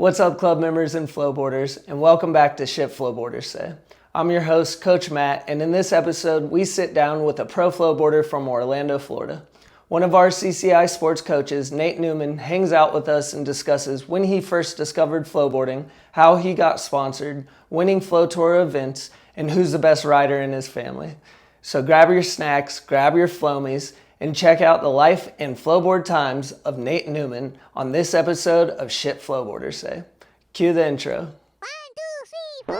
What's up, club members and FlowBoarders, and welcome back to Shit FlowBoarders Say. I'm your host, Coach Matt, and in this episode, we sit down with a pro FlowBoarder from Orlando, Florida. One of our CCI sports coaches, Nate Newman, hangs out with us and discusses when he first discovered FlowBoarding, how he got sponsored, winning Flow Tour events, and who's the best rider in his family. So grab your snacks, grab your Flomies, and check out the life and flowboard times of Nate Newman on this episode of Shit FlowBoarders Say. Cue the intro. 1, 2, 3,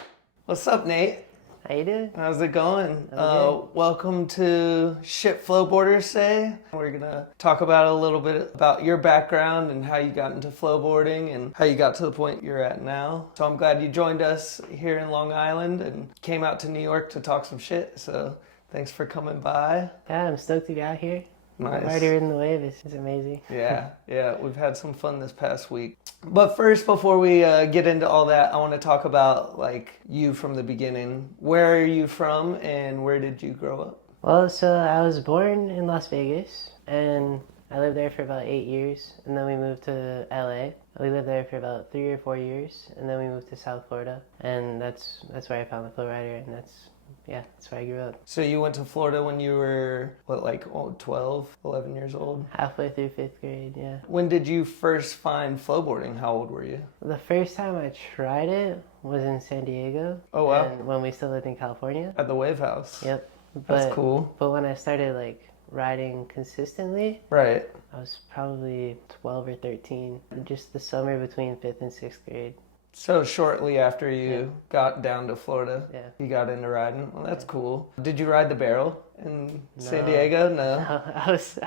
4. What's up, Nate? How you doing? How's it going? Good. Welcome to Shit FlowBoarders Say. We're gonna talk about a little bit about your background and how you got into flowboarding and how you got to the point you're at now. So I'm glad you joined us here in Long Island and came out to New York to talk some shit. So thanks for coming by. Yeah, I'm stoked to be out here. Nice. Rider in the wave is amazing. Yeah, we've had some fun this past week. But first, before we get into all that, I want to talk about like you from the beginning. Where are you from and where did you grow up? Well, so I was born in Las Vegas and I lived there for about 8 years, and then we moved to LA. We lived there for about 3 or 4 years, and then we moved to South Florida, and that's where I found the flow rider, and that's where I grew up. So you went to Florida when you were, 12, 11 years old? Halfway through 5th grade, yeah. When did you first find flowboarding? How old were you? The first time I tried it was in San Diego. Oh, wow. And when we still lived in California. At the Wave House? Yep. That's cool. But when I started riding consistently, Right. I was probably 12 or 13, just the summer between 5th and 6th grade. So shortly after you got down to Florida, you got into riding. Well, that's cool. Did you ride the barrel in San Diego? No. I was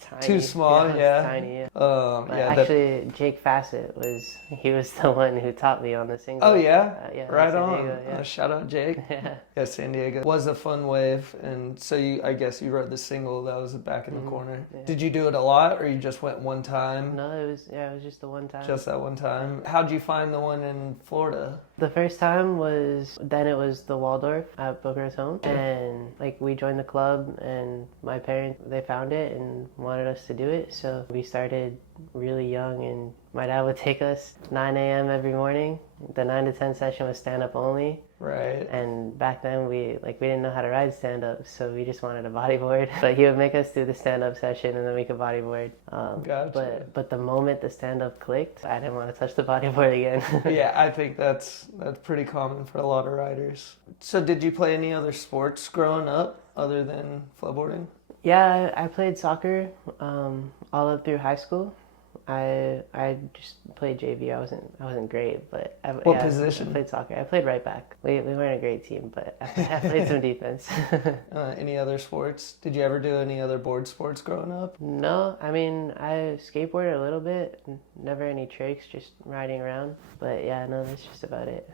tiny. Too small, yeah. Tiny, yeah. Actually, Jake Fassett was the one who taught me on the single. Oh, yeah? Yeah. Right San on. Diego, yeah. Shout out, Jake. Yeah. San Diego was a fun wave. And so I guess you rode the single that was back in the corner. Yeah. Did you do it a lot or you just went one time? No, it was just the one time. Just that one time. How'd you find the one in Florida? The first time it was the Waldorf at Boca Raton, and we joined the club, and my parents, they found it and wanted us to do it, so we started really young, and my dad would take us 9 a.m. every morning. The 9 to 10 session was stand-up only. Right. And back then we didn't know how to ride stand-up, so we just wanted a bodyboard. But he would make us do the stand-up session, and then we could bodyboard. Gotcha. But the moment the stand-up clicked, I didn't want to touch the bodyboard again. Yeah, I think that's pretty common for a lot of riders. So did you play any other sports growing up other than flowboarding? Yeah, I played soccer all up through high school. I just played JV. I wasn't great, but What position? I played soccer. I played right back. We weren't a great team, but I played some defense. Any other sports? Did you ever do any other board sports growing up? No, I mean I skateboarded a little bit. Never any tricks, just riding around. But yeah, no, that's just about it.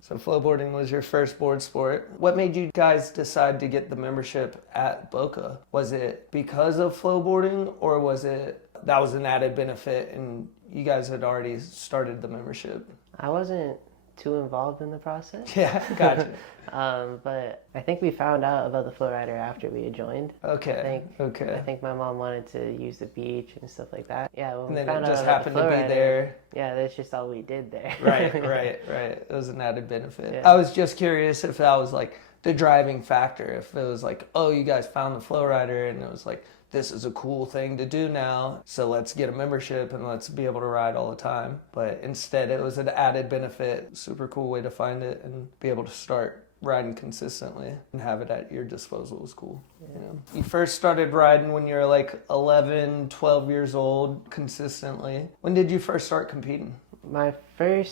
So flowboarding was your first board sport. What made you guys decide to get the membership at Boca? Was it because of flowboarding, or was it that was an added benefit and you guys had already started the membership? I wasn't too involved in the process. Yeah, gotcha. But I think we found out about the flow rider after we had joined. Okay. I think my mom wanted to use the beach and stuff like that. Yeah, when And we then found it just out about happened the to flow be rider, there. Yeah, that's just all we did there. Right. It was an added benefit. Yeah. I was just curious if that was the driving factor. If it was oh, you guys found the flow rider and it was this is a cool thing to do now, so let's get a membership and let's be able to ride all the time. But instead, it was an added benefit. Super cool way to find it and be able to start riding consistently and have it at your disposal was cool. Yeah. You first started riding when you were 11, 12 years old consistently. When did you first start competing? My very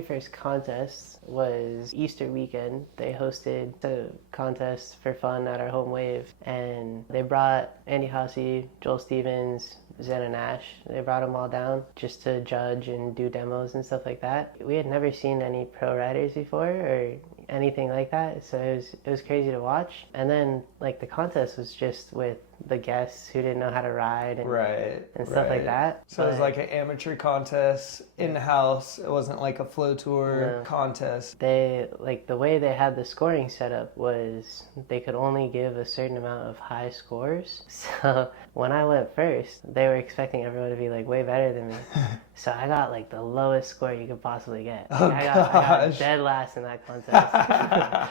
first contest was Easter weekend. They hosted a contest for fun at our home wave, and they brought Andy Hussey, Joel Stevens, Zenna Nash. They brought them all down just to judge and do demos and stuff like that. We had never seen any pro riders before or anything like that, so it was crazy to watch. And then the contest was just with the guests who didn't know how to ride and, Right. and stuff like that. So it was like an amateur contest in-house. It wasn't like a flow tour contest. They, like, the way they had the scoring set up was they could only give a certain amount of high scores. So when I went first, they were expecting everyone to be like way better than me. So I got like the lowest score you could possibly get. Oh, I got dead last in that contest.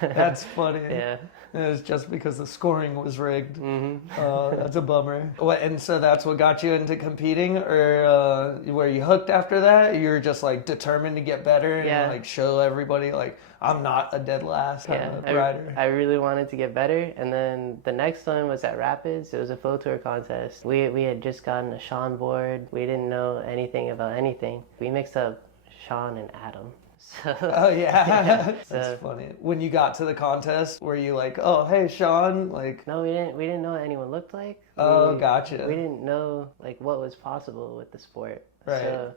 That's funny. Yeah. It was just because the scoring was rigged. Mm-hmm. That's a bummer. And so that's what got you into competing, or were you hooked after that? You were just like determined to get better and like show everybody like I'm not a dead last rider. I really wanted to get better, and then the next one was at Rapids. It was a flow tour contest. We had just gotten a Sean board. We didn't know anything about anything. We mixed up Sean and Adam. So, oh yeah, so, that's funny. When you got to the contest, were you like, "Oh, hey, Sean"? Like, no, we didn't know what anyone looked like. Gotcha. We didn't know like what was possible with the sport. Right. So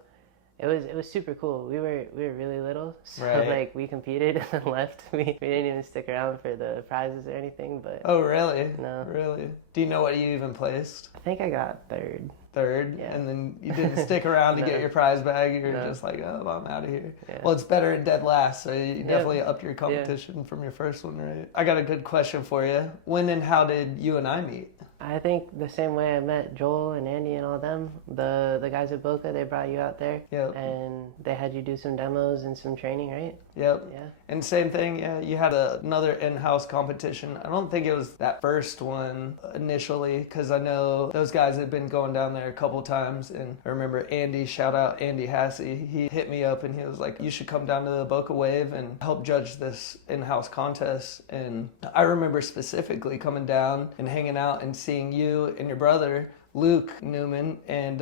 it was super cool. We were really little, so like we competed and then left. We didn't even stick around for the prizes or anything. But oh really? No. Really? Do you know what you even placed? I think I got third. Yeah. And then you didn't stick around to get your prize bag. You're just like, oh, I'm out of here. Yeah. Well, it's better in dead last, so you definitely upped your competition from your first one, right? I got a good question for you. When and how did you and I meet? I think the same way I met Joel and Andy and all them, the guys at Boca, they brought you out there. Yep. And they had you do some demos and some training, right? Yep. Yeah. And same thing, you had another in-house competition. I don't think it was that first one initially, because I know those guys had been going down there a couple times. And I remember Andy, shout out Andy Hassey, he hit me up and he was like, you should come down to the Boca Wave and help judge this in-house contest. And I remember specifically coming down and hanging out and seeing you and your brother Luke Newman, and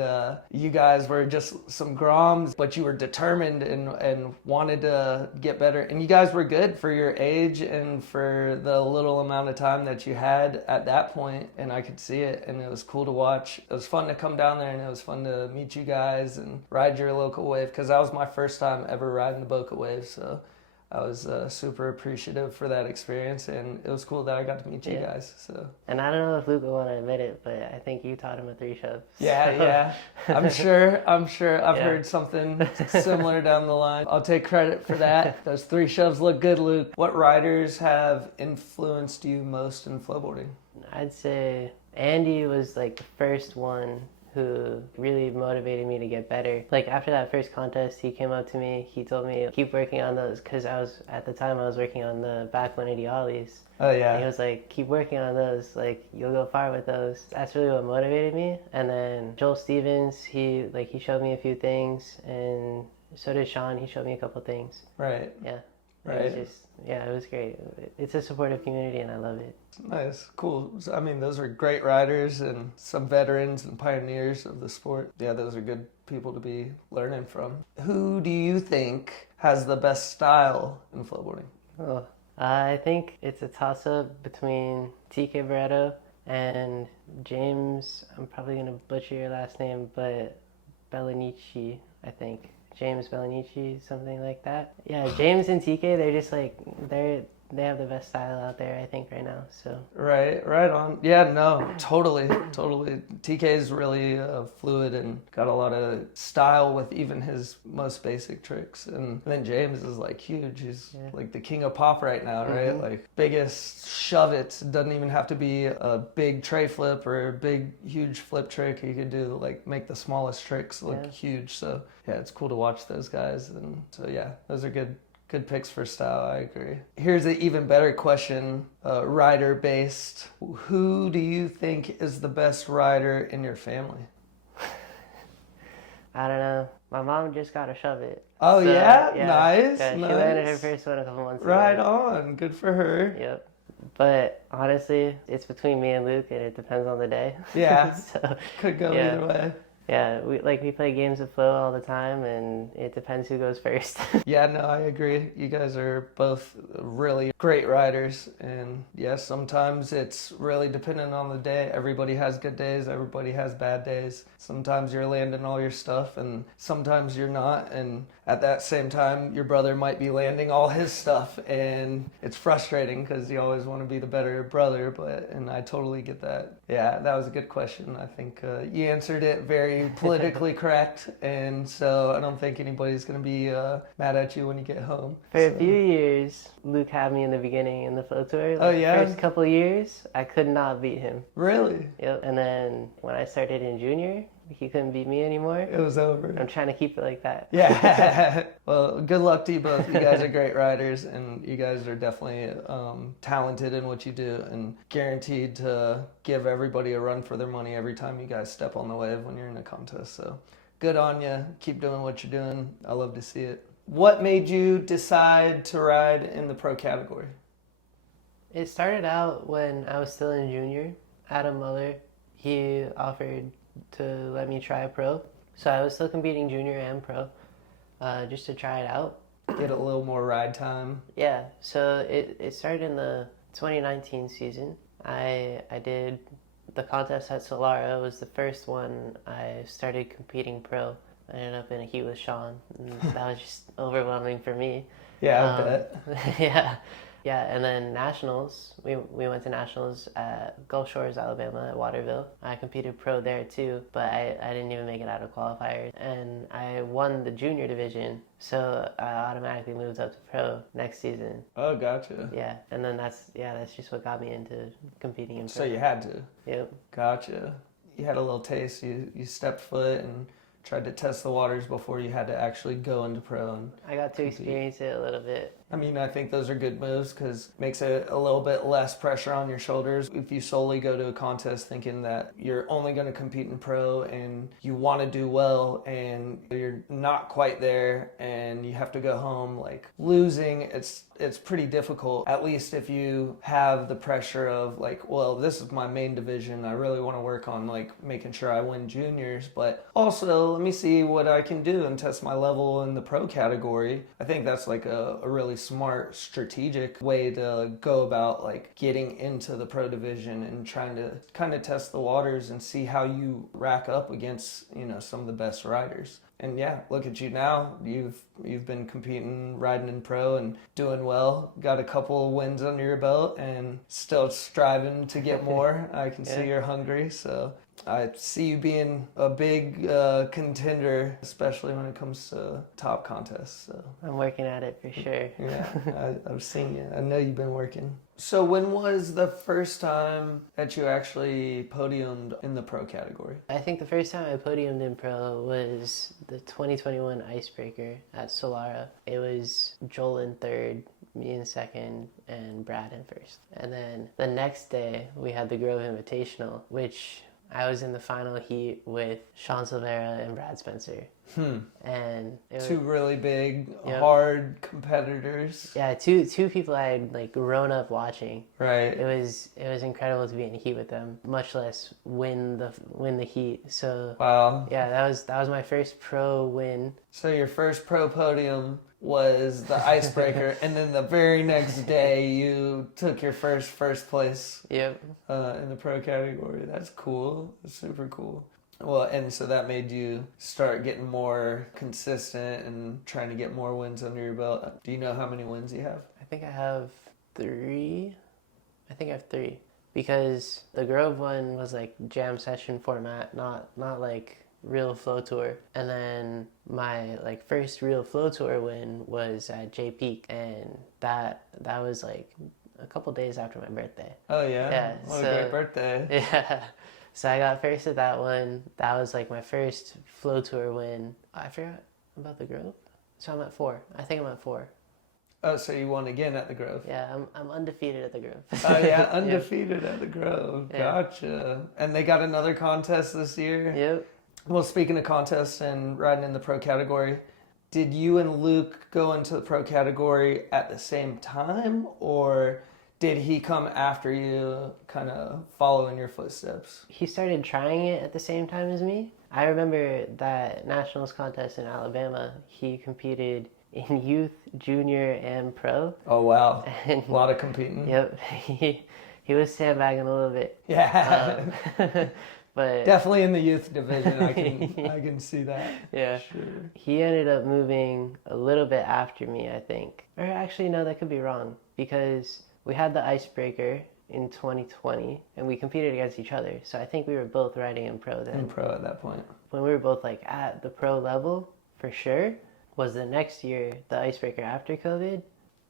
you guys were just some groms, but you were determined and wanted to get better, and you guys were good for your age and for the little amount of time that you had at that point, and I could see it, and it was cool to watch. It was fun to come down there, and it was fun to meet you guys and ride your local wave, because that was my first time ever riding the Boca Wave, so I was super appreciative for that experience, and it was cool that I got to meet you guys. So. And I don't know if Luke will want to admit it, but I think you taught him a 3-shove. Yeah. I'm sure. I've heard something similar down the line. I'll take credit for that. Those 3 shoves look good, Luke. What riders have influenced you most in flowboarding? I'd say Andy was like the first one who really motivated me to get better. Like after that first contest, he came up to me, he told me, keep working on those, because at the time I was working on the back 180 ollies. Oh yeah. And he was like, keep working on those, like you'll go far with those. That's really what motivated me. And then Joel Stevens, he showed me a few things, and so did Sean, he showed me a couple things. Right. Yeah. Right. It was it was great. It's a supportive community and I love it. Nice, cool. I mean, those are great riders and some veterans and pioneers of the sport. Yeah, those are good people to be learning from. Who do you think has the best style in flowboarding? Oh, I think it's a toss-up between TK Barreto and James, I'm probably going to butcher your last name, but Bellinici, I think. James Bellinici, something like that. Yeah, James and TK, they're just like, they have the best style out there, I think, right now. So right on. Yeah, no, totally. TK is really fluid and got a lot of style with even his most basic tricks. And then James is like huge. He's like the king of pop right now, right? Mm-hmm. Like biggest shove it. Doesn't even have to be a big tray flip or a big huge flip trick. He could do like make the smallest tricks look huge. So yeah, it's cool to watch those guys. And so yeah, those are good picks for style, I agree. Here's an even better question, rider-based. Who do you think is the best rider in your family? I don't know. My mom just got to shove it. Oh, so, Nice. Yeah, she landed her first one a couple months ago. Right on. Good for her. Yep. But honestly, it's between me and Luke, and it depends on the day. Yeah. So, could go either way. Yeah, we play games of flow all the time, and it depends who goes first. Yeah, no, I agree. You guys are both really great riders. And yes, sometimes it's really dependent on the day. Everybody has good days, everybody has bad days. Sometimes you're landing all your stuff, and sometimes you're not. And at that same time, your brother might be landing all his stuff. And it's frustrating because you always want to be the better brother. And I totally get that. Yeah, that was a good question. I think you answered it very politically correct. And so I don't think anybody's going to be mad at you when you get home. For a few years, Luke had me in the beginning in the flow tour. Oh, yeah? The first couple of years, I could not beat him. Really? Yep. And then when I started in junior, he couldn't beat me anymore. It was over. I'm trying to keep it like that. Yeah. Well, good luck to you both. You guys are great riders, and you guys are definitely talented in what you do, and guaranteed to give everybody a run for their money every time you guys step on the wave when you're in a contest. So good on you. Keep doing what you're doing. I love to see it. What made you decide to ride in the pro category? It started out when I was still in junior. Adam Muller, he offered to let me try pro. So I was still competing junior and pro, just to try it out. Get a little more ride time. Yeah, so it started in the 2019 season. I did the contest at Solara. It was the first one I started competing pro. I ended up in a heat with Sean, and that was just overwhelming for me. Yeah, I bet. Yeah, and then nationals, we went to nationals at Gulf Shores, Alabama, at Waterville. I competed pro there too, but I didn't even make it out of qualifiers. And I won the junior division, so I automatically moved up to pro next season. Oh, gotcha. Yeah, and then that's just what got me into competing in pro. So you had to. Yep. Gotcha. You had a little taste. You stepped foot and tried to test the waters before you had to actually go into pro. And I got to experience it a little bit. I mean, I think those are good moves because it makes it a little bit less pressure on your shoulders. If you solely go to a contest thinking that you're only going to compete in pro and you want to do well and you're not quite there and you have to go home, like losing, it's pretty difficult. At least if you have the pressure of like, well, this is my main division. I really want to work on like making sure I win juniors, but also let me see what I can do and test my level in the pro category. I think that's like a really smart strategic way to go about like getting into the pro division and trying to kind of test the waters and see how you rack up against, you know, some of the best riders. And yeah, look at you now. You've been competing, riding in pro and doing well. Got a couple of wins under your belt and still striving to get more. I can see you're hungry, so I see you being a big contender, especially when it comes to top contests. So I'm working at it for sure. yeah, I've seen you. I know you've been working. So when was the first time that you actually podiumed in the pro category? I think the first time I podiumed in pro was the 2021 Icebreaker at Solara. It was Joel in third, me in second, and Brad in first. And then the next day we had the Grove Invitational, which I was in the final heat with Sean Silvera and Brad Spencer. And it was, two really big, hard competitors. Yeah, two people I had like grown up watching. Right. It was incredible to be in heat with them, much less win the heat. So wow. Yeah, that was my first pro win. So your first pro podium was the Icebreaker, and then the very next day you took your first place. Yep. In the pro category. That's cool. That's super cool. Well, and so that made you start getting more consistent and trying to get more wins under your belt. Do you know how many wins you have? I think I have three. Because the Grove one was like jam session format, not like real flow tour. And then my like first real flow tour win was at J Peak, and that was like a couple days after my birthday. Oh yeah? Yeah. What a great birthday. Yeah. So I got first at that one. That was like my first flow tour win. I forgot about the Grove. So I'm at 4. I think I'm at 4. Oh, so you won again at the Grove. Yeah, I'm undefeated at the Grove. Oh yeah, undefeated at the Grove. Yeah. Gotcha. And they got another contest this year? Yep. Well, speaking of contests and riding in the pro category, did you and Luke go into the pro category at the same time, or did he come after you, kind of follow in your footsteps? He started trying it at the same time as me. I remember that nationals contest in Alabama. He competed in youth, junior, and pro. Oh, wow. And, a lot of competing. Yep. He was sandbagging a little bit. Yeah. But definitely in the youth division, I can see that. Yeah. Sure. He ended up moving a little bit after me, I think. Or actually, no, that could be wrong. Because we had the icebreaker in 2020, and we competed against each other. So I think we were both riding in pro then. In pro at that point. When we were both like at the pro level, for sure, was the next year, the icebreaker after COVID.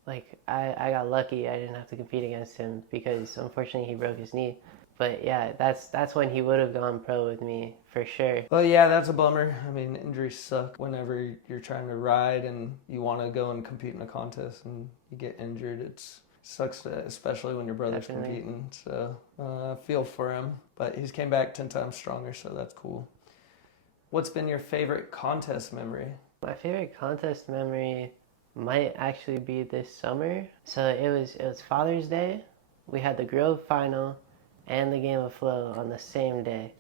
Like, I got lucky. I didn't have to compete against him because, unfortunately, he broke his knee. But yeah, that's when he would have gone pro with me for sure. Well, yeah, that's a bummer. I mean, injuries suck whenever you're trying to ride and you want to go and compete in a contest and you get injured. It sucks, especially when your brother's Definitely. competing. So I feel for him. But he's came back 10 times stronger, so that's cool. What's been your favorite contest memory? My favorite contest memory might actually be this summer. So it was Father's Day. We had the Grove final and the game of flow on the same day.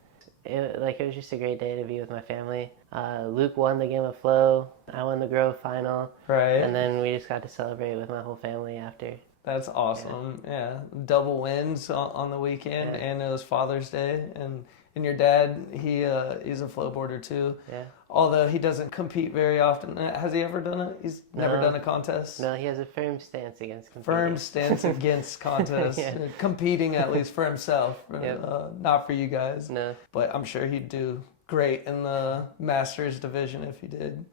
It was just a great day to be with my family. Luke won the game of flow. I won the Grove final. Right. And then we just got to celebrate with my whole family after. That's awesome. Yeah. Double wins on the weekend, and it was Father's Day. And your dad, he's a FlowBoarder too. Yeah. Although he doesn't compete very often. Has he ever done it? He's never No. done a contest? No, he has a firm stance against competing. Firm stance against contests. Yeah. Competing at least for himself. Yep. Not for you guys. No. But I'm sure he'd do great in the Masters division if he did.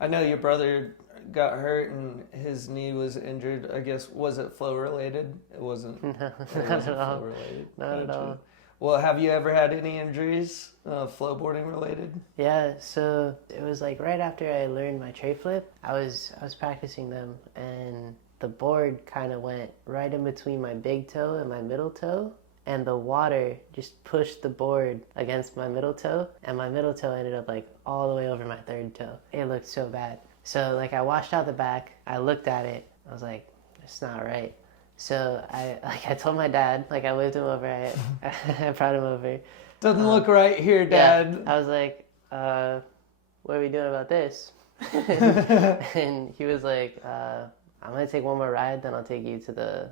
I know your brother got hurt and his knee was injured. I guess, was it flow related? It wasn't. No, it not wasn't at all. flow related. Not at Gotcha. all. Well, have you ever had any injuries, flowboarding related? Yeah, so it was like right after I learned my tray flip, I was practicing them, and the board kind of went right in between my big toe and my middle toe, and the water just pushed the board against my middle toe, and my middle toe ended up like all the way over my third toe. It looked so bad. So like I washed out the back, I looked at it, I was like, it's not right. So I told my dad, like I waved him over, I brought him over. Doesn't look right here, Dad. Yeah, I was like, what are we doing about this? And he was like, I'm gonna take one more ride, then I'll take you to the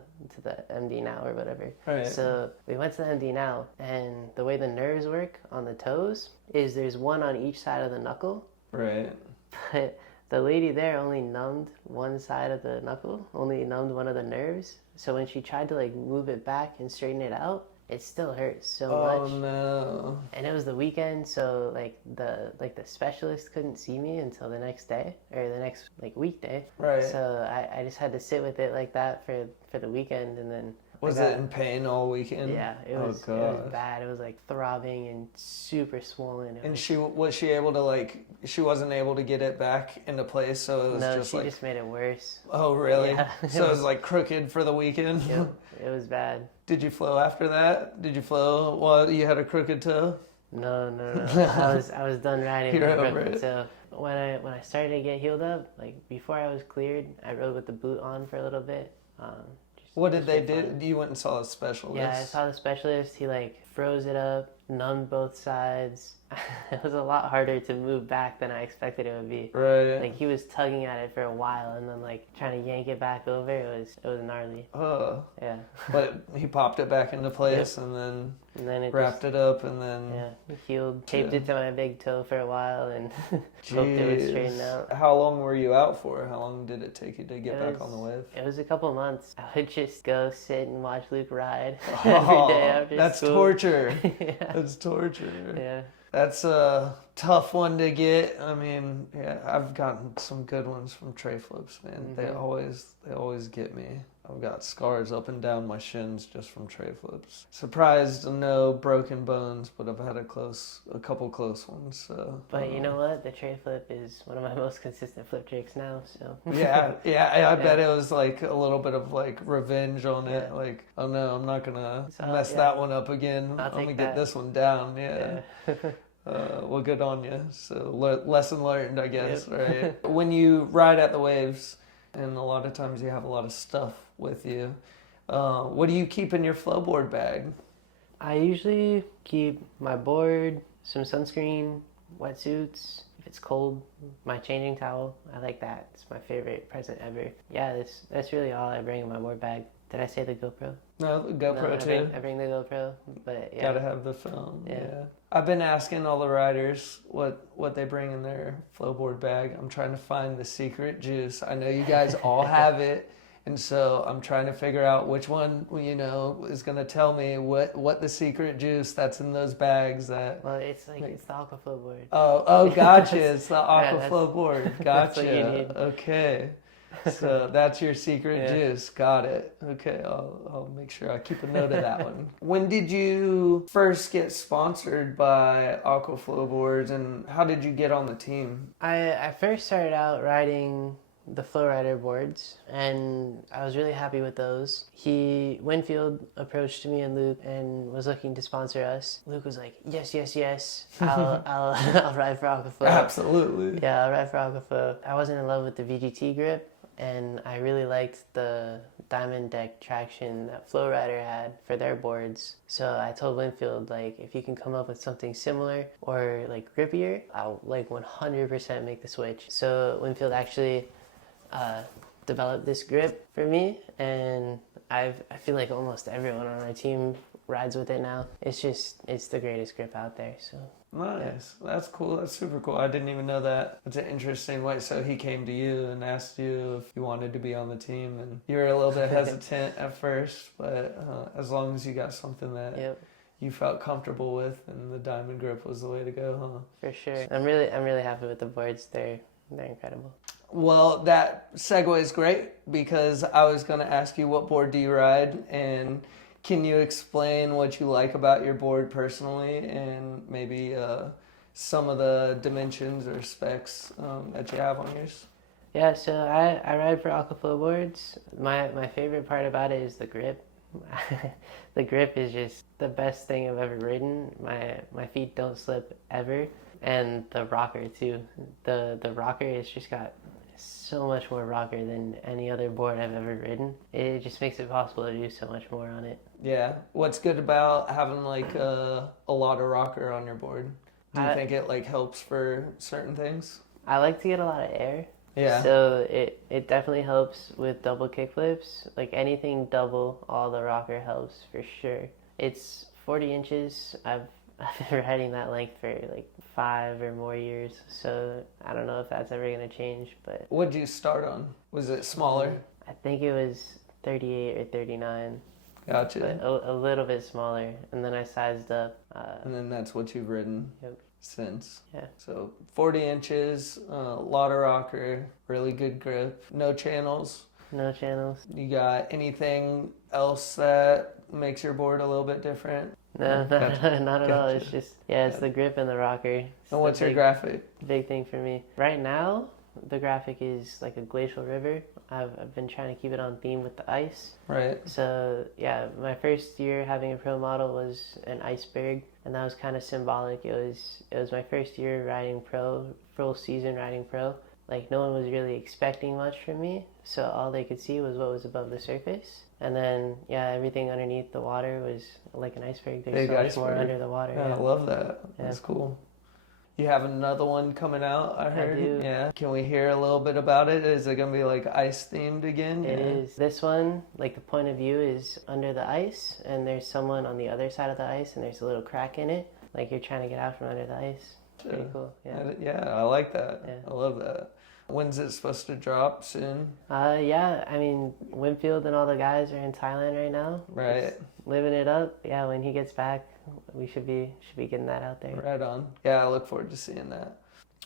MD now or whatever. Right. So we went to the MD now, and the way the nerves work on the toes is there's one on each side of the knuckle. Right. But the lady there only numbed one side of the knuckle, only numbed one of the nerves. So when she tried to like move it back and straighten it out, it still hurt so much. Oh no. And it was the weekend, so like the specialist couldn't see me until the next day or the next like weekday. Right. So I just had to sit with it like that for the weekend, and then Was it in pain all weekend? Yeah, it was bad. It was like throbbing and super swollen. And was she able to like? She wasn't able to get it back into place, so it was no, just she like. just made it worse. Oh really? Yeah. So it was like crooked for the weekend. Yep, it was bad. Did you flow after that? Did you flow while you had a crooked toe? No. I was done riding. You're with over it. it. So when I started to get healed up, like before I was cleared, I rode with the boot on for a little bit. What did they do? You went and saw a specialist? Yeah, I saw the specialist. He like froze it up, numbed both sides. It was a lot harder to move back than I expected it would be. Right. Like he was tugging at it for a while and then like trying to yank it back over. It was gnarly. Yeah. But he popped it back into place and then it wrapped it up and then. Yeah, he healed, taped it to my big toe for a while and hoped it would straighten out. How long were you out for? How long did it take you to get back on the wave? It was a couple months. I would just go sit and watch Luke ride every day after that's school. Torture. Yeah. That's torture. Yeah. That's a tough one to get. I mean, yeah, I've gotten some good ones from tray flips, man. Mm-hmm. They always get me. I've got scars up and down my shins just from tray flips. Surprised no broken bones, but I've had a couple close ones. So. But you know what? The tray flip is one of my most consistent flip tricks now. So. yeah, I bet it was like a little bit of like revenge on it. Like, oh no, I'm not gonna mess that one up again. I'm gonna get this one down. Yeah. Well, good on you. So lesson learned, I guess. Yep. Right. When you ride at the waves, and a lot of times you have a lot of stuff with you. What do you keep in your FlowBoard bag? I usually keep my board, some sunscreen, wetsuits. If it's cold, my changing towel. I like that. It's my favorite present ever. Yeah, that's really all I bring in my board bag. Did I say the GoPro? No, the GoPro too. I bring the GoPro, but yeah. Gotta have the film. Yeah. I've been asking all the riders what they bring in their FlowBoard bag. I'm trying to find the secret juice. I know you guys all have it, and so I'm trying to figure out which one is gonna tell me what the secret juice that's in those bags. That it's the Aqua FlowBoard. Oh, gotcha. It's the Aqua Yeah, FlowBoard. Gotcha. That's what you need. Okay. So that's your secret juice. Got it. Okay, I'll make sure I keep a note of that one. When did you first get sponsored by Aqua FlowBoards, and how did you get on the team? I first started out riding the FlowRider boards, and I was really happy with those. Winfield approached me and Luke and was looking to sponsor us. Luke was like, yes, I'll ride for Aqua Flow. Absolutely. Yeah, I'll ride for Aqua Flow. I wasn't in love with the VGT grip, and I really liked the Diamond Deck traction that FlowRider had for their boards. So I told Winfield, like, if you can come up with something similar or like grippier, I'll like 100% make the switch. So Winfield actually developed this grip for me, and I feel like almost everyone on our team rides with it now. It's the greatest grip out there. So nice. Yeah. That's cool. That's super cool. I didn't even know that. It's an interesting way. So he came to you and asked you if you wanted to be on the team, and you were a little bit hesitant at first, but as long as you got something that you felt comfortable with, and the diamond grip was the way to go, huh? For sure. I'm really happy with the boards. They're incredible. Well, that segue is great, because I was going to ask you, what board do you ride, and can you explain what you like about your board personally, and maybe some of the dimensions or specs that you have on yours? Yeah, so I ride for Aqua FlowBoards. My favorite part about it is the grip. The grip is just the best thing I've ever ridden. My feet don't slip ever. And the rocker too. The rocker has just got so much more rocker than any other board I've ever ridden. It just makes it possible to do so much more on it. Yeah. What's good about having like a lot of rocker on your board? Do you think it like helps for certain things? I like to get a lot of air. Yeah. So it definitely helps with double kickflips. Like anything double, all the rocker helps for sure. It's 40 inches. I've been riding that length for like 5 or more years, so I don't know if that's ever going to change. But what did you start on? Was it smaller? I think it was 38 or 39. Gotcha. But a little bit smaller, and then I sized up. And then that's what you've ridden since. Yeah. So 40 inches, a lot of rocker, really good grip, no channels. No channels. You got anything else that makes your board a little bit different? No, not at all. It's just, it's the grip and the rocker. And what's your graphic? Big thing for me. Right now, the graphic is like a glacial river. I've been trying to keep it on theme with the ice. Right. So, my first year having a pro model was an iceberg, and that was kind of symbolic. It was my first year riding pro, full season riding pro. Like, no one was really expecting much from me, so all they could see was what was above the surface. And then, everything underneath the water was like an iceberg. There's so much more under the water. Yeah, I love that. Yeah. That's cool. You have another one coming out, I heard. I do. Yeah. Can we hear a little bit about it? Is it going to be like ice themed again? It is. This one, like the point of view is under the ice, and there's someone on the other side of the ice, and there's a little crack in it. Like you're trying to get out from under the ice. Pretty cool. Yeah, I like that. Yeah. I love that. When's it supposed to drop? Soon? I mean, Winfield and all the guys are in Thailand right now. Right. Just living it up. Yeah, when he gets back, we should be getting that out there. Right on. Yeah, I look forward to seeing that.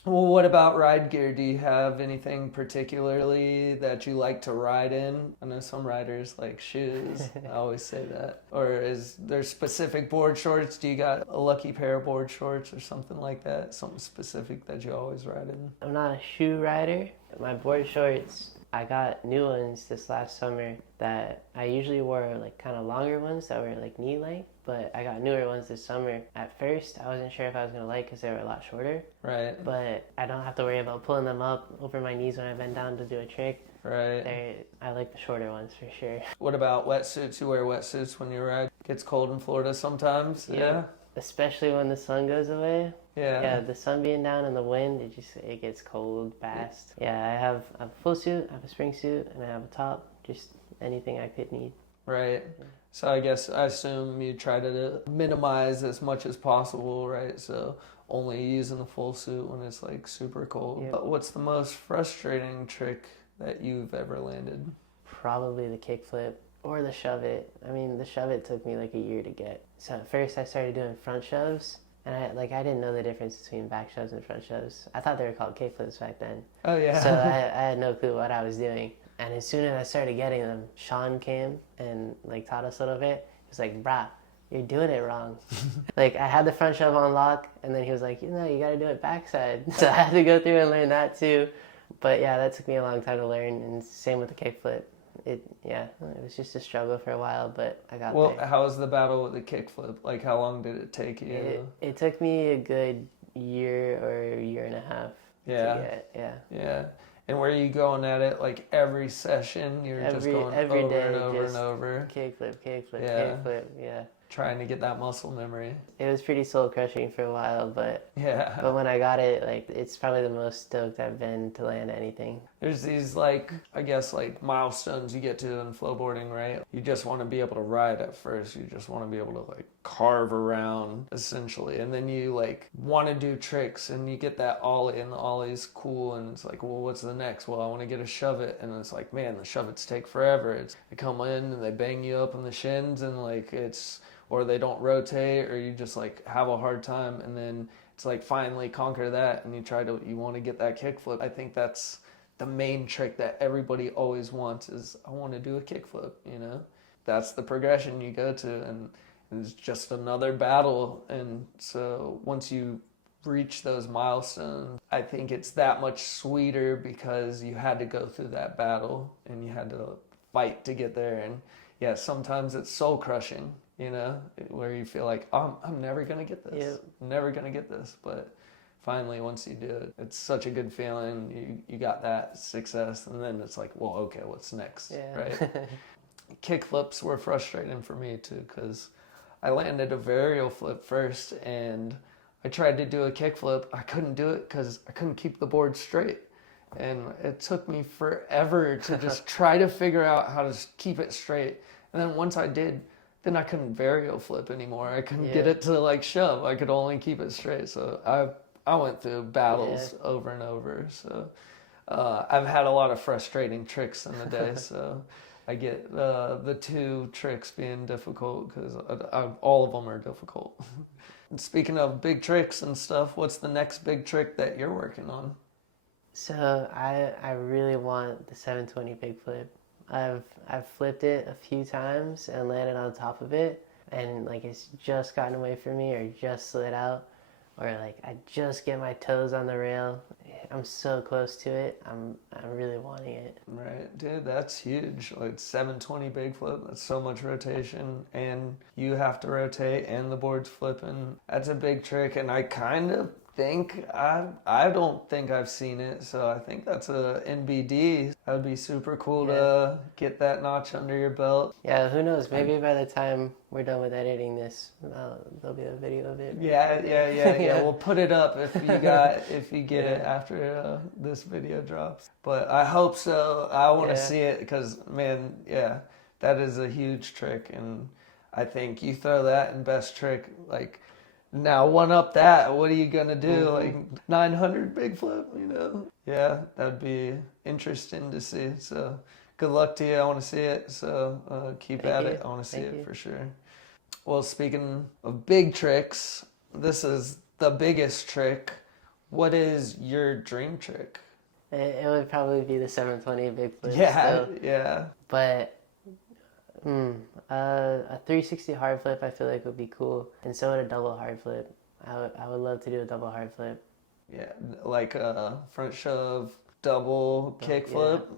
Well, what about ride gear? Do you have anything particularly that you like to ride in? I know some riders like shoes. I always say that. Or is there specific board shorts? Do you got a lucky pair of board shorts or something like that? Something specific that you always ride in? I'm not a shoe rider. My board shorts, I got new ones this last summer that I usually wore like kind of longer ones that were like knee length. But I got newer ones this summer. At first, I wasn't sure if I was going to like because they were a lot shorter. Right. But I don't have to worry about pulling them up over my knees when I bend down to do a trick. Right. I like the shorter ones for sure. What about wetsuits? You wear wetsuits when you ride? Gets cold in Florida sometimes. Yeah. especially when the sun goes away. Yeah. Yeah, the sun being down and the wind, it gets cold fast. Yeah, I have a full suit, I have a spring suit, and I have a top. Just anything I could need. Right. So I assume you try to minimize as much as possible, right? So only using the full suit when it's like super cold. Yep. But what's the most frustrating trick that you've ever landed? Probably the kickflip or the shove it. I mean, the shove it took me like a year to get. So at first I started doing front shoves, and I didn't know the difference between back shoves and front shoves. I thought they were called kickflips back then. Oh yeah. So I had no clue what I was doing. And as soon as I started getting them, Sean came and like taught us a little bit. He was like, "Brah, you're doing it wrong." Like I had the front shove on lock, and then he was like, "You gotta do it backside." So I had to go through and learn that too. But yeah, that took me a long time to learn, and same with the kickflip. It was just a struggle for a while, but I got there. Well, how was the battle with the kickflip? Like, how long did it take you? It took me a good year or a year and a half. Yeah. To get, yeah. Yeah. And were you going at it like every session? You were just going every over day, and over just and over. Kickflip, Yeah. kickflip, yeah. Trying to get that muscle memory. It was pretty soul crushing for a while, but when I got it, like it's probably the most stoked I've been to land anything. There's these like milestones you get to in flowboarding, right? You just want to be able to ride at first. You just want to be able to like carve around essentially, and then you like want to do tricks, and you get that ollie, and the ollie's cool, and it's like, well, what's the next? Well, I want to get a shove it, and it's like, man, the shove it's take forever. They come in and they bang you up in the shins, and like or they don't rotate, or you just like have a hard time, and then it's like finally conquer that, and you want to get that kickflip. I think that's the main trick that everybody always wants is, I want to do a kickflip, That's the progression you go to, and it's just another battle. And so once you reach those milestones, I think it's that much sweeter because you had to go through that battle and you had to fight to get there. And yeah, sometimes it's soul crushing, where you feel like, oh, I'm never going to get this. Yep. I'm never going to get this. But finally, once you do it, it's such a good feeling. You got that success, and then it's like, well, okay, what's next, right? Kickflips were frustrating for me too, because I landed a varial flip first, and I tried to do a kickflip. I couldn't do it because I couldn't keep the board straight. And it took me forever to just try to figure out how to keep it straight. And then once I did, then I couldn't varial flip anymore. I couldn't get it to like shove. I could only keep it straight. So I went through battles over and over. So I've had a lot of frustrating tricks in the day. So I get the two tricks being difficult because all of them are difficult. Speaking of big tricks and stuff, what's the next big trick that you're working on? So I really want the 720 big flip. I've flipped it a few times and landed on top of it, and like it's just gotten away from me or just slid out, or like I just get my toes on the rail. I'm so close to it. I'm really wanting it. Right, dude, that's huge. Like 720 big flip, that's so much rotation, and you have to rotate, and the board's flipping. That's a big trick, and I kind of think I don't think I've seen it, so I think that's a NBD. That would be super cool to get that notch under your belt. Yeah, who knows? Maybe by the time we're done with editing this, there'll be a video of it. Yeah. We'll put it up if you get it after this video drops. But I hope so. I want to see it because, man, that is a huge trick, and I think you throw that in best trick, like. Now one up that, what are you gonna do? Like 900 big flip, Yeah, that'd be interesting to see. So good luck to you. I want to see it. So keep at it. I want to see it for sure. Well, speaking of big tricks, this is the biggest trick. What is your dream trick? It would probably be the 720 big flip. Yeah. But a 360 hard flip I feel like would be cool, and so would a double hard flip. I would love to do a double hard flip. Yeah, like a front shove, double kick flip.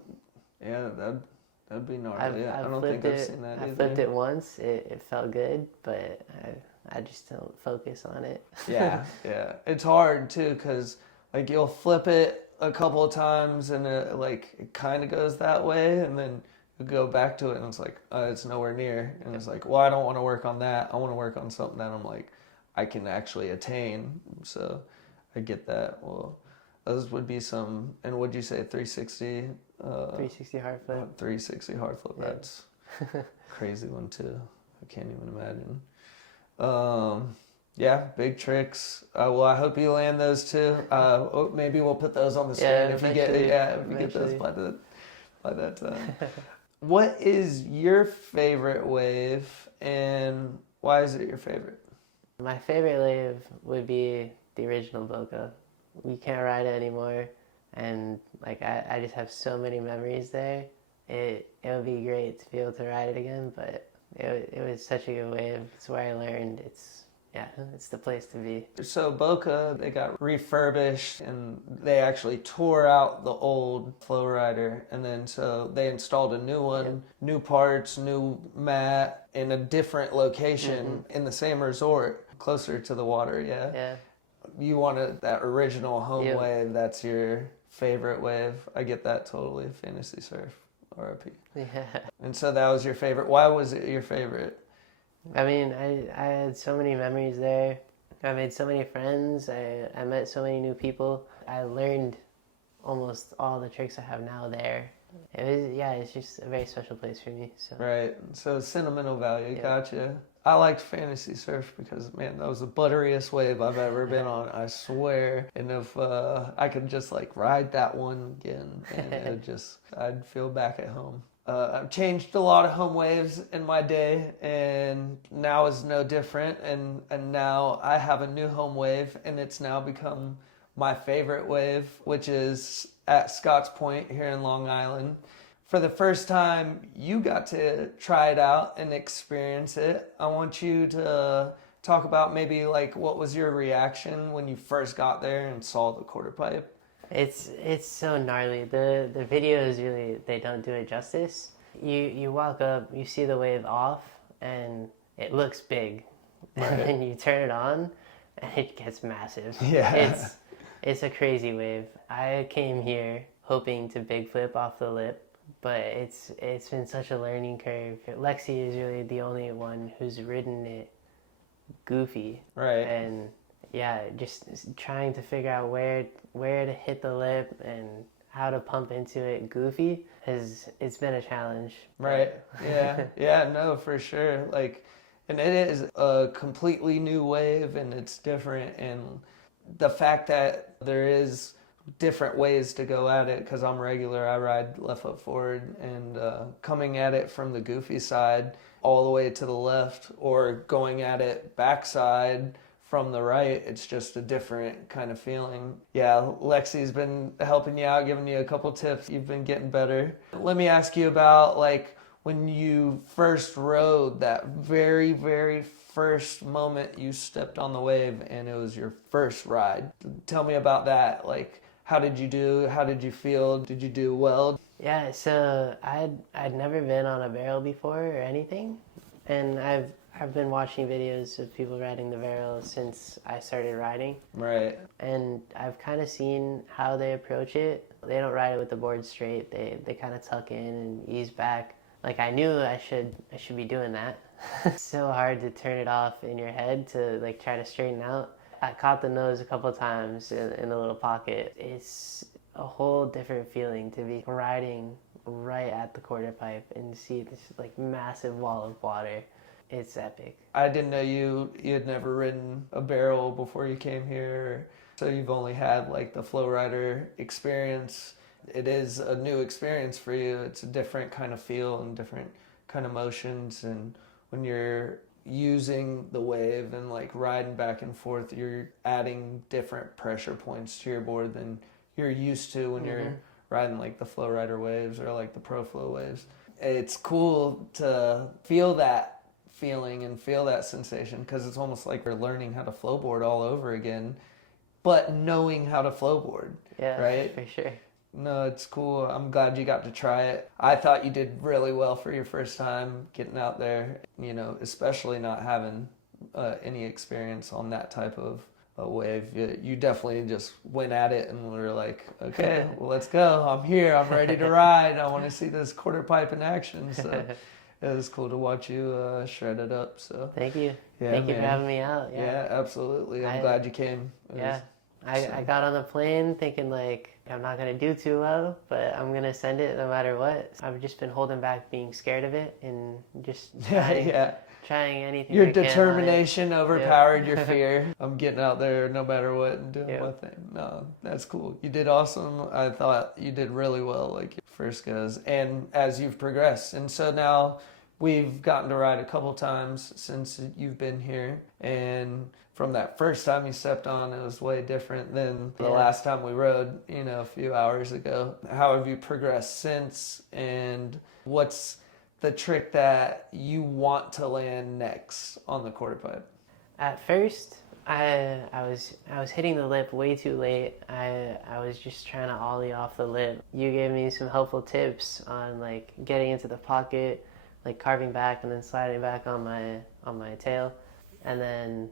Yeah, that'd be gnarly. I don't think I've seen that either. I flipped it once. It felt good, but I just don't focus on it. Yeah. It's hard too, because like you'll flip it a couple of times and it kind of goes that way, and then go back to it and it's like it's nowhere near, and it's like, well, I don't want to work on that. I want to work on something that I'm like I can actually attain. So I get that. Well, those would be some, and would you say 360? 360 hard flip. 360 hard flip. Yeah. That's crazy one too. I can't even imagine. Yeah, big tricks. Well, I hope you land those too. Maybe we'll put those on the screen if you get those by that time. What is your favorite wave, and why is it your favorite? My favorite wave would be the original Boca. You can't ride it anymore, and like I just have so many memories there. It would be great to be able to ride it again, but it was such a good wave. It's where I learned. It's the place to be. So Boca, they got refurbished and they actually tore out the old Flow Rider, and then so they installed a new one, new parts, new mat in a different location in the same resort, closer to the water. Yeah. You wanted that original home wave. That's your favorite wave. I get that totally. Fantasy Surf, RIP. Yeah. And so that was your favorite. Why was it your favorite? I mean, I had so many memories there. I made so many friends. I met so many new people. I learned almost all the tricks I have now there. It's just a very special place for me. So. Right. So sentimental value. Yeah. Gotcha. I liked Fantasy Surf because, man, that was the butteriest wave I've ever been on, I swear. And if I could just like ride that one again, and I'd feel back at home. I've changed a lot of home waves in my day, and now is no different. And now I have a new home wave, and it's now become my favorite wave, which is at Scotts Point here in Long Island. For the first time, you got to try it out and experience it. I want you to talk about maybe like what was your reaction when you first got there and saw the quarter pipe? It's so gnarly. The videos really, they don't do it justice. You walk up, you see the wave off, and it looks big. Right. And then you turn it on, and it gets massive. Yeah. It's a crazy wave. I came here hoping to big flip off the lip, but it's been such a learning curve. Lexi is really the only one who's ridden it goofy. Right. And yeah, just trying to figure out where to hit the lip and how to pump into it goofy it's been a challenge. Right. Yeah, no, for sure. Like, and it is a completely new wave, and it's different, and the fact that there is different ways to go at it, because I'm regular, I ride left foot forward, and coming at it from the goofy side all the way to the left, or going at it backside from the right, it's just a different kind of feeling. Yeah, Lexi's been helping you out, giving you a couple tips. You've been getting better. Let me ask you about like when you first rode, that very, very first moment you stepped on the wave and it was your first ride. Tell me about that. Like, how did you do? How did you feel? Did you do well? Yeah, so I'd never been on a barrel before or anything, and I've been watching videos of people riding the barrel since I started riding. Right. And I've kind of seen how they approach it. They don't ride it with the board straight. They kind of tuck in and ease back. Like, I knew I should be doing that. It's so hard to turn it off in your head to like try to straighten out. I caught the nose a couple of times in the little pocket. It's a whole different feeling to be riding right at the quarter pipe and see this like massive wall of water. It's epic. I didn't know you had never ridden a barrel before you came here, so you've only had like the Flow Rider experience. It is a new experience for you. It's a different kind of feel and different kind of motions, and when you're using the wave and like riding back and forth, you're adding different pressure points to your board than you're used to when you're riding like the Flow Rider waves or like the Pro Flow waves. It's cool to feel that feeling and feel that sensation, because it's almost like we're learning how to flowboard all over again, but knowing how to flowboard. Yeah, right? For sure. No, it's cool. I'm glad you got to try it. I thought you did really well for your first time getting out there, you know, especially not having any experience on that type of wave. You definitely just went at it and were like, okay, well, let's go. I'm here. I'm ready to ride. I want to see this quarter pipe in action. So It was cool to watch you shred it up. So Thank you. yeah, Thank you man. for having me out. Yeah, absolutely. I'm glad you came. I got on the plane thinking like I'm not gonna do too well, but I'm gonna send it no matter what. I've just been holding back, being scared of it, and just trying anything. Your I can determination overpowered your fear. I'm getting out there no matter what and doing my thing. No, that's cool. You did awesome. I thought you did really well, like your first goes, and as you've progressed, and so now. We've gotten to ride a couple times since you've been here, and from that first time you stepped on, it was way different than the last time we rode, a few hours ago. How have you progressed since, and what's the trick that you want to land next on the quarter pipe? At first, I was hitting the lip way too late. I was just trying to ollie off the lip. You gave me some helpful tips on like getting into the pocket, like carving back and then sliding back on my tail, and then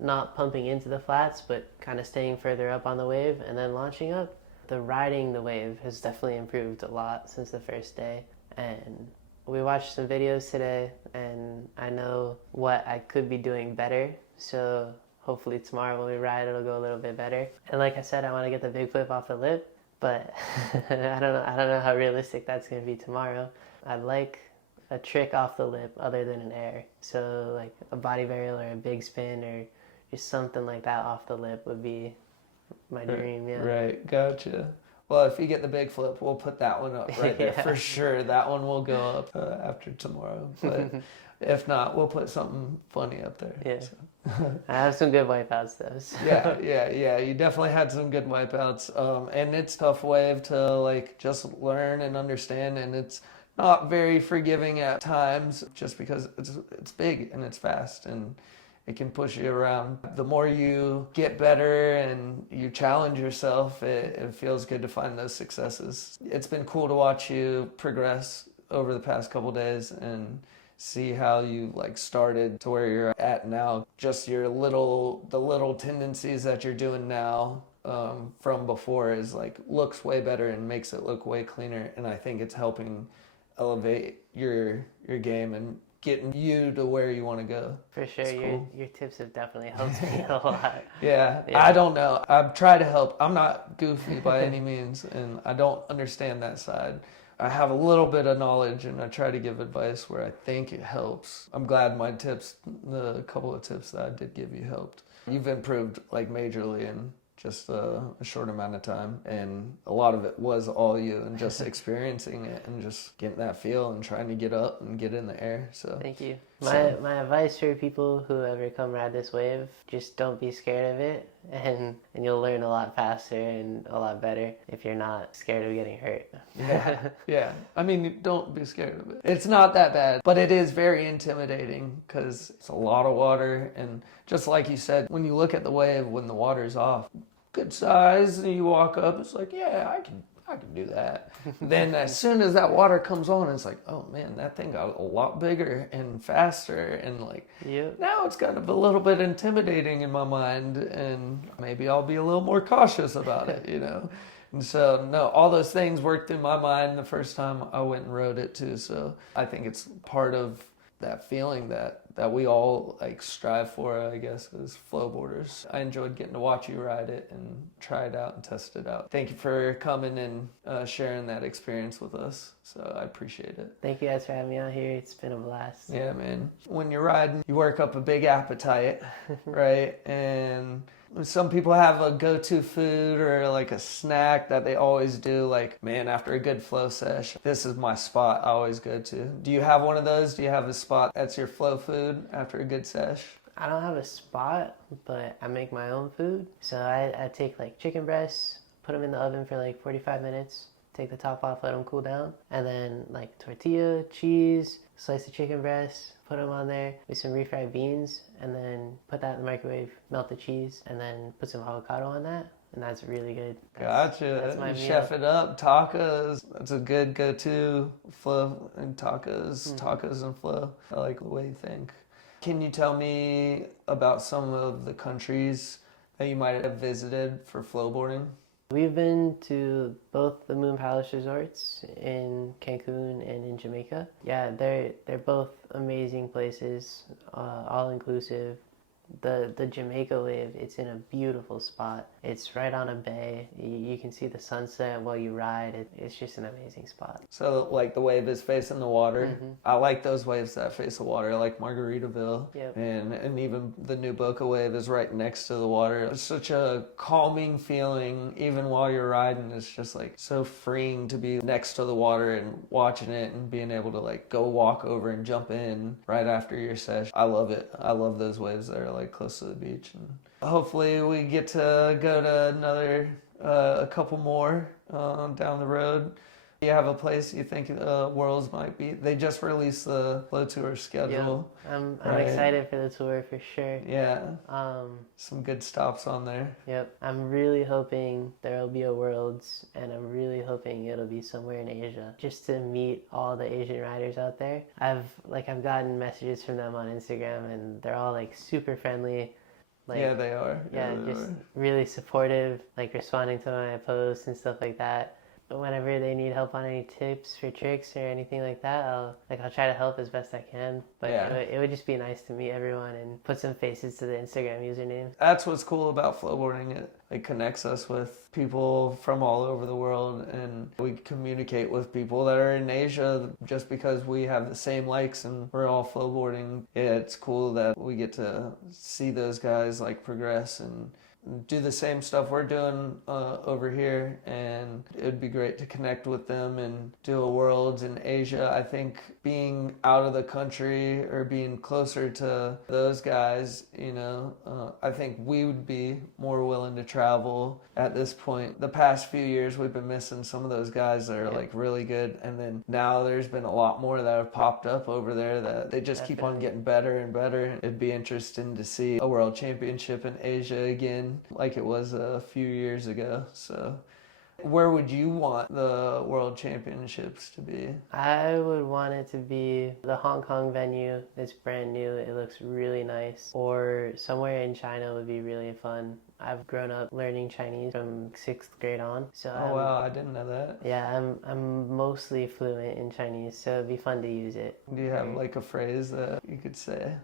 not pumping into the flats but kind of staying further up on the wave and then launching up. The riding the wave has definitely improved a lot since the first day, and we watched some videos today and I know what I could be doing better, so hopefully tomorrow when we ride it'll go a little bit better. And like I said, I want to get the big flip off the lip, but I don't know how realistic that's going to be tomorrow. I'd like a trick off the lip other than an air. So like a body varial or a big spin or just something like that off the lip would be my dream. Yeah. Right, gotcha. Well, if you get the big flip, we'll put that one up right there for sure. That one will go up after tomorrow. But if not, we'll put something funny up there. Yeah. So. I have some good wipeouts though. So. Yeah. You definitely had some good wipeouts. And it's a tough wave to like just learn and understand, and it's not very forgiving at times just because it's big and it's fast and it can push you around. The more you get better and you challenge yourself, it feels good to find those successes. It's been cool to watch you progress over the past couple days and see how you like started to where you're at now. Just the little tendencies that you're doing now from before is like looks way better and makes it look way cleaner, and I think it's helping elevate your game and getting you to where you want to go. For sure, your tips have definitely helped me a lot. Yeah, I don't know. I've tried to help. I'm not goofy by any means, and I don't understand that side. I have a little bit of knowledge, and I try to give advice where I think it helps. I'm glad my tips, the couple of tips that I did give you helped. You've improved like majorly in just a short amount of time, and a lot of it was all you and just experiencing it and just getting that feel and trying to get up and get in the air. So thank you. My advice for people who ever come ride this wave, just don't be scared of it, and you'll learn a lot faster and a lot better if you're not scared of getting hurt. Yeah. I mean, don't be scared of it. It's not that bad, but it is very intimidating because it's a lot of water, and just like you said, when you look at the wave when the water's off, good size, and you walk up, it's like, yeah, I can do that. Then as soon as that water comes on, it's like, oh man, that thing got a lot bigger and faster, and like now it's kind of a little bit intimidating in my mind, and maybe I'll be a little more cautious about it, And so, no, all those things worked in my mind the first time I went and rode it too. So I think it's part of that feeling that we all like strive for, I guess, as FlowBoarders. I enjoyed getting to watch you ride it and try it out and test it out. Thank you for coming and sharing that experience with us. So I appreciate it. Thank you guys for having me out here. It's been a blast. Yeah, man. When you're riding, you work up a big appetite, right? And some people have a go-to food or like a snack that they always do. Like, man, after a good flow sesh, this is my spot I always go to. Do you have one of those? Do you have a spot that's your flow food after a good sesh? I don't have a spot, but I make my own food. So I take like chicken breasts, put them in the oven for like 45 minutes, take the top off, let them cool down, and then like tortilla, cheese, slice the chicken breasts, put them on there with some refried beans, and then put that in the microwave, melt the cheese, and then put some avocado on that, and that's really good. Gotcha. That's my meal. Chef it up. Tacos. That's a good go-to. Flow and tacos and flow. I like the way you think. Can you tell me about some of the countries that you might have visited for flowboarding? We've been to both the Moon Palace resorts in Cancun and in Jamaica. Yeah, they're both amazing places, all inclusive. The Jamaica wave, it's in a beautiful spot. It's right on a bay. You can see the sunset while you ride. It's just an amazing spot. So like the wave is facing the water. I like those waves that face the water, like Margaritaville. Yep. And even the New Boca wave is right next to the water. It's such a calming feeling even while you're riding. It's just like so freeing to be next to the water and watching it and being able to like go walk over and jump in right after your session. I love it. I love those waves that are like close to the beach, and hopefully we get to go to another a couple more down the road. Do you have a place you think Worlds might be? They just released the Flow Tour schedule. Yep. I'm right? excited for the tour for sure. Yeah. Some good stops on there. Yep. I'm really hoping there will be a Worlds, and I'm really hoping it'll be somewhere in Asia, just to meet all the Asian riders out there. I've gotten messages from them on Instagram, and they're all like super friendly. Like, yeah, they are. Yeah, they just are. really supportive, like responding to my posts and stuff like that. Whenever they need help on any tips or tricks or anything like that, I'll try to help as best I can. But Yeah. it would just be nice to meet everyone and put some faces to the Instagram usernames. That's what's cool about flowboarding. It connects us with people from all over the world, and we communicate with people that are in Asia just because we have the same likes and we're all flowboarding. Yeah, it's cool that we get to see those guys like progress and do the same stuff we're doing over here, and it would be great to connect with them and do a Worlds in Asia. I think being out of the country or being closer to those guys, I think we would be more willing to travel at this point. The past few years we've been missing some of those guys that are like really good, and then now there's been a lot more that have popped up over there that they just keep on getting better and better. It'd be interesting to see a world championship in Asia again, like it was a few years ago. So where would you want the World Championships to be? I would want it to be the Hong Kong venue. It's brand new. It looks really nice. Or somewhere in China would be really fun. I've grown up learning Chinese from 6th grade on. So wow, I didn't know that. Yeah, I'm mostly fluent in Chinese, so it'd be fun to use it. Do you have like a phrase that you could say?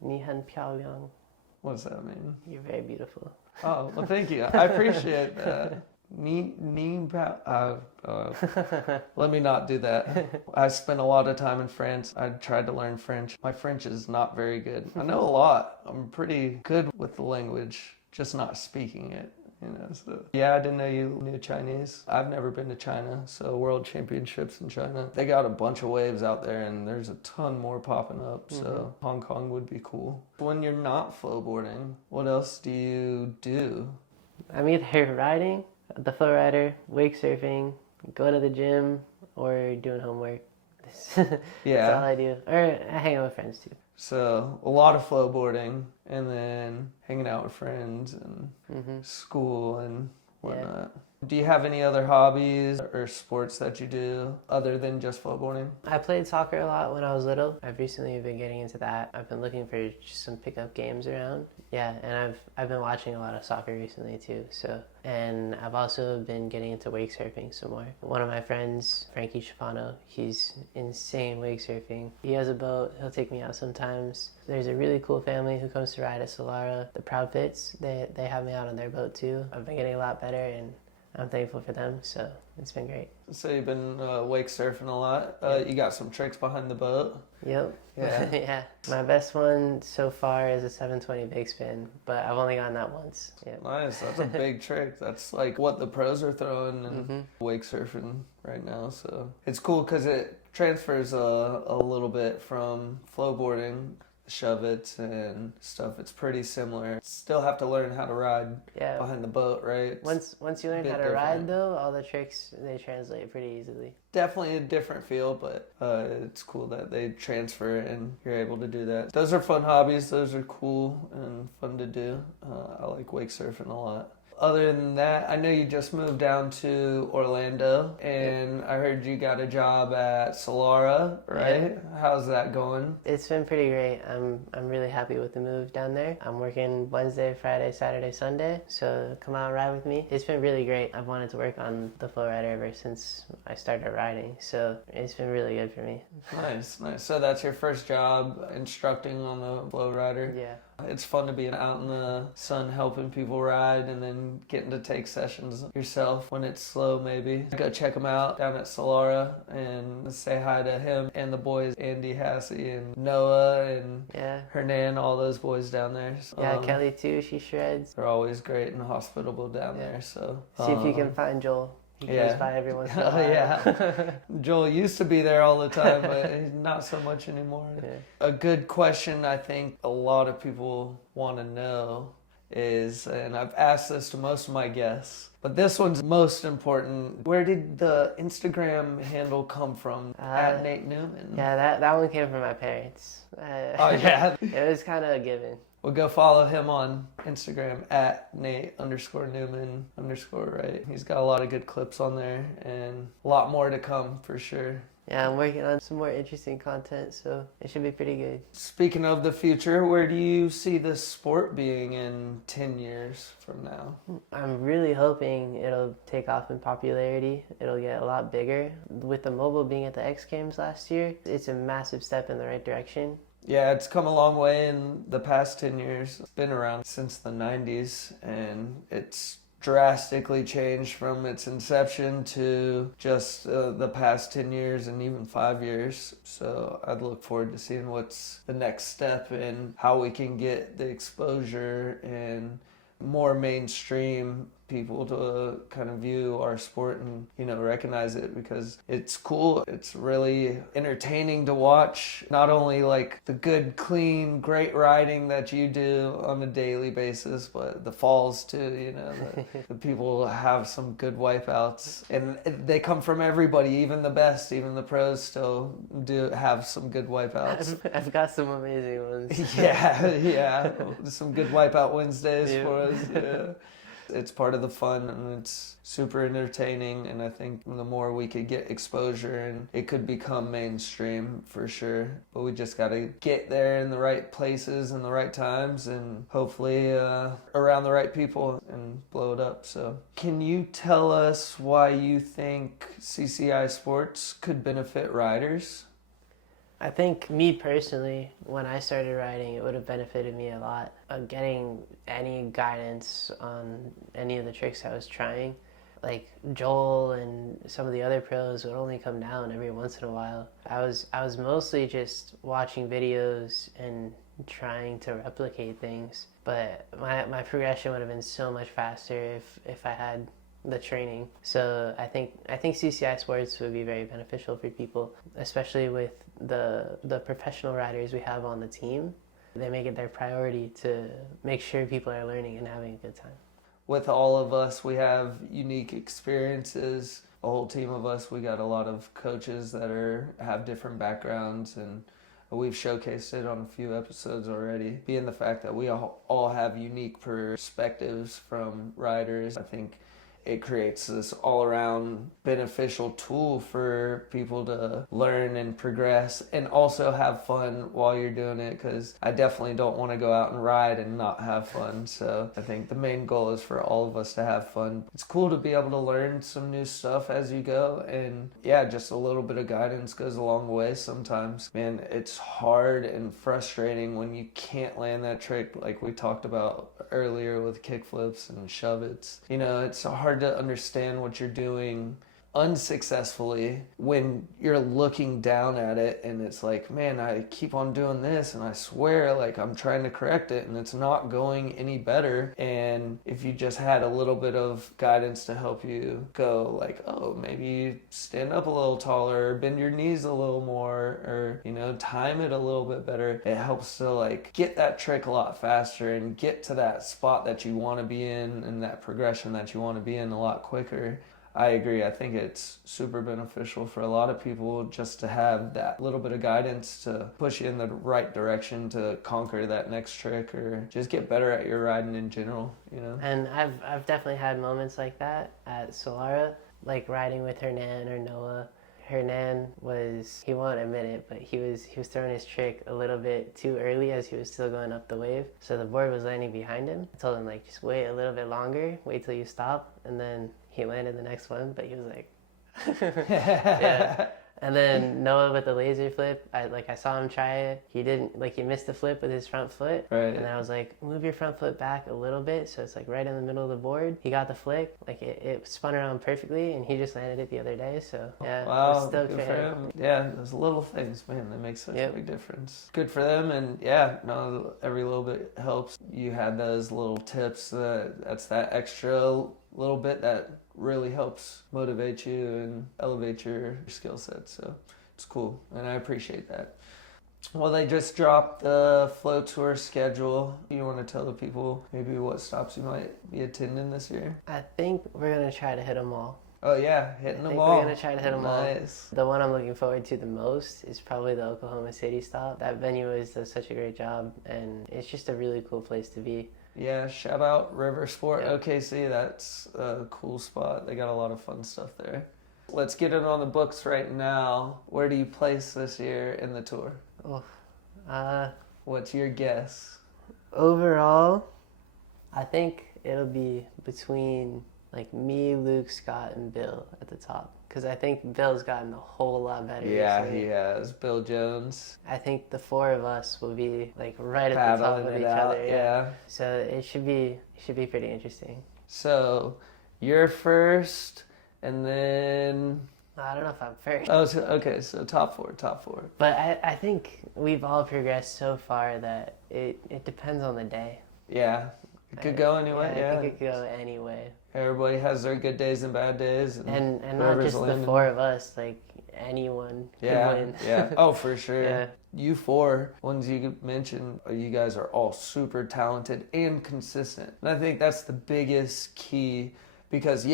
你很漂亮. What does that mean? You're very beautiful. Oh, well, thank you. I appreciate that. Let me not do that. I spent a lot of time in France. I tried to learn French. My French is not very good. I know a lot. I'm pretty good with the language, just not speaking it. So yeah, I didn't know you knew Chinese. I've never been to China, so World Championships in China. They got a bunch of waves out there, and there's a ton more popping up, so Hong Kong would be cool. When you're not flowboarding, what else do you do? I'm either riding, the flow rider, wake surfing, go to the gym, or doing homework. That's all I do. Or I hang out with friends too. So a lot of flowboarding, and then hanging out with friends and school and whatnot. Yeah. Do you have any other hobbies or sports that you do other than just flowboarding? I played soccer a lot when I was little. I've recently been getting into that. I've been looking for just some pickup games around. Yeah, and I've been watching a lot of soccer recently too. And I've also been getting into wake surfing some more. One of my friends, Frankie Chapano, he's insane wake surfing. He has a boat. He'll take me out sometimes. There's a really cool family who comes to ride at Solara, the Proudfits. They have me out on their boat too. I've been getting a lot better, and I'm thankful for them, so it's been great. So you've been wake surfing a lot. You got some tricks behind the boat? Yep. Yeah. Yeah. My best one so far is a 720 big spin, but I've only gotten that once. Yep. Nice. That's a big trick. That's like what the pros are throwing in wake surfing right now. So it's cool because it transfers a little bit from flowboarding. Shove it and stuff. It's pretty similar. Still have to learn how to ride behind the boat, right? Once you learn how to ride, though, all the tricks, they translate pretty easily. Definitely a different feel, but it's cool that they transfer and you're able to do that. Those are fun hobbies. Those are cool and fun to do. I like wake surfing a lot. other than that, I know you just moved down to Orlando, and I heard you got a job at Solara, right? Yeah. How's that going? It's been pretty great. I'm really happy with the move down there. I'm working Wednesday, Friday, Saturday, Sunday, so come out and ride with me. It's been really great. I've wanted to work on the Flow Rider ever since I started riding, so it's been really good for me. Nice, nice. So that's your first job instructing on the Flow Rider? Yeah. It's fun to be out in the sun helping people ride and then getting to take sessions yourself when it's slow maybe. Go check him out down at Solara and say hi to him and the boys, Andy Hassey and Noah and Hernan, all those boys down there. Yeah, Kelly too, she shreds. They're always great and hospitable down there. So see if you can find Joel. He goes by every once in a while. Yeah. Joel used to be there all the time, but not so much anymore. Yeah. A good question I think a lot of people want to know is, and I've asked this to most of my guests, but this one's most important. Where did the Instagram handle come from? At Nate Newman? Yeah, that one came from my parents. Oh, yeah? It was kind of a given. Well, go follow him on Instagram at Nate_Newman_, right? He's got a lot of good clips on there and a lot more to come for sure. Yeah, I'm working on some more interesting content, so it should be pretty good. Speaking of the future, where do you see this sport being in 10 years from now? I'm really hoping it'll take off in popularity. It'll get a lot bigger. With the mobile being at the X Games last year, it's a massive step in the right direction. Yeah, it's come a long way in the past 10 years. It's been around since the 90s, and it's drastically changed from its inception to just the past 10 years and even 5 years. So I'd look forward to seeing what's the next step in how we can get the exposure and more mainstream people to kind of view our sport and, you know, recognize it, because it's cool. It's really entertaining to watch. Not only like the good, clean, great riding that you do on a daily basis, but the falls too, you know, the people have some good wipeouts, and they come from everybody, even the best, even the pros still do have some good wipeouts. I've got some amazing ones. Yeah. Some good wipeout Wednesdays for us. Yeah. It's part of the fun, and it's super entertaining, and I think the more we could get exposure, and it could become mainstream for sure. But we just got to get there in the right places and the right times, and hopefully around the right people, and blow it up. So can you tell us why you think CCI sports could benefit riders? I think me personally, when I started riding, it would have benefited me a lot. Getting any guidance on any of the tricks I was trying. Like Joel and some of the other pros would only come down every once in a while. I was mostly just watching videos and trying to replicate things. But my progression would have been so much faster if I had the training. So I think CCI sports would be very beneficial for people, especially with the professional riders we have on the team. They make it their priority to make sure people are learning and having a good time. With all of us, we have unique experiences. A whole team of us, we got a lot of coaches that have different backgrounds, and we've showcased it on a few episodes already. Being the fact that we all have unique perspectives from riders, I think it creates this all-around beneficial tool for people to learn and progress and also have fun while you're doing it, because I definitely don't want to go out and ride and not have fun. So I think the main goal is for all of us to have fun. It's cool to be able to learn some new stuff as you go, and yeah, just a little bit of guidance goes a long way sometimes. Man, it's hard and frustrating when you can't land that trick like we talked about earlier with kickflips and shove-its. You know, it's hard to understand what you're doing unsuccessfully when you're looking down at it, and it's like, man, I keep on doing this and I swear like I'm trying to correct it and it's not going any better. And if you just had a little bit of guidance to help you go like, oh, maybe stand up a little taller, or bend your knees a little more, or, you know, time it a little bit better, it helps to like get that trick a lot faster and get to that spot that you want to be in and that progression that you want to be in a lot quicker. I agree. I think it's super beneficial for a lot of people just to have that little bit of guidance to push you in the right direction to conquer that next trick or just get better at your riding in general, you know? And I've definitely had moments like that at Solara, like riding with Hernan or Noah. Hernan he won't admit it, but he was throwing his trick a little bit too early as he was still going up the wave. So the board was landing behind him. I told him, like, just wait a little bit longer, wait till you stop, and then he landed the next one, but he was like, yeah. And then Noah with the laser flip, I saw him try it. He missed the flip with his front foot. Right. And I was like, move your front foot back a little bit so it's like right in the middle of the board. He got the flick, like it spun around perfectly, and he just landed it the other day. So yeah, wow, I'm stoked good for him. Yeah, those little things, man, that makes such a big difference. Good for them, and yeah, no, every little bit helps. You had those little tips, that's that extra little bit that really helps motivate you and elevate your skill set. So it's cool, and I appreciate that. Well, they just dropped the Flow Tour schedule. You want to tell the people maybe what stops you might be attending this year? I think we're going to try to hit them all. Oh yeah, hitting them all. We're going to try to hit them all. Nice. The one I'm looking forward to the most is probably the Oklahoma City stop. That venue does such a great job, and it's just a really cool place to be. Yeah, shout out River Sport OKC. That's a cool spot. They got a lot of fun stuff there. Let's get it on the books right now. Where do you place this year in the tour? What's your guess? Overall, I think it'll be between like me, Luke, Scott, and Bill at the top. Because I think Bill's gotten a whole lot better. Yeah, recently. he has. Bill Jones. I think the four of us will be like right at the top of each other. Yeah. So it should be pretty interesting. So you're first, and then I don't know if I'm first. oh, okay. So top four. But I think we've all progressed so far that it depends on the day. Yeah, it could go anyway. Yeah, I think it could go any way. Everybody has their good days and bad days, and not just the four of us, like anyone can win. Yeah. Oh, for sure. Yeah. You four ones you mentioned, you guys are all super talented and consistent, and I think that's the biggest key because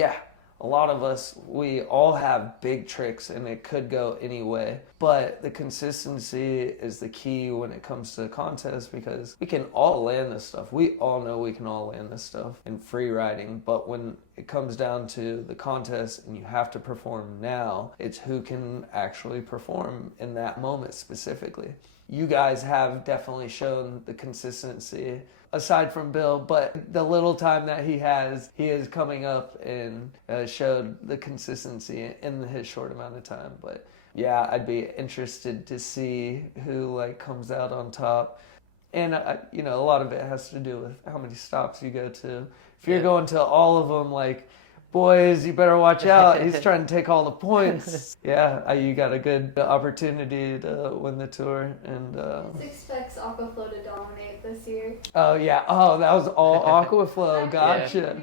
a lot of us, we all have big tricks and it could go any way. But the consistency is the key when it comes to contests because we can all land this stuff. We all know we can all land this stuff in free riding. But when it comes down to the contest and you have to perform now, it's who can actually perform in that moment specifically. You guys have definitely shown the consistency aside from Bill, but the little time that he is coming up and showed the consistency in his short amount of time. But yeah, I'd be interested to see who comes out on top. And a lot of it has to do with how many stops you go to. If you're going to all of them, boys, you better watch out. He's trying to take all the points. Yeah, you got a good opportunity to win the tour. And It expects Aquaflow to dominate this year. Oh, yeah. Oh, that was all Aquaflow. Gotcha.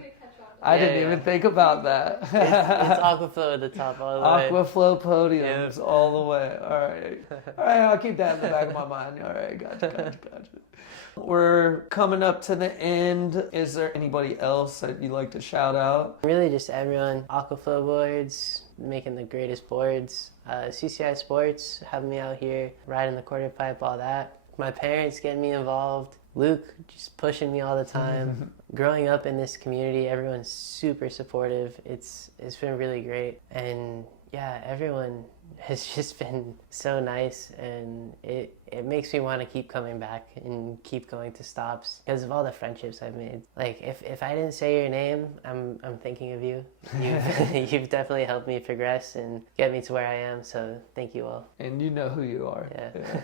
I didn't even think about that. It's Aquaflow at the top all the way. Aquaflow podiums all the way. All right, I'll keep that in the back of my mind. All right, gotcha. We're coming up to the end. Is there anybody else that you'd like to shout out? Really just everyone. Aquaflow boards, making the greatest boards. CCI Sports, having me out here, riding the quarter pipe, all that. My parents getting me involved. Luke just pushing me all the time. Growing up in this community, everyone's super supportive. It's been really great. And yeah, everyone has just been so nice, and it makes me want to keep coming back and keep going to stops because of all the friendships I've made. If I didn't say your name, I'm thinking of you. You've definitely helped me progress and get me to where I am, so thank you all. And you know who you are. Yeah.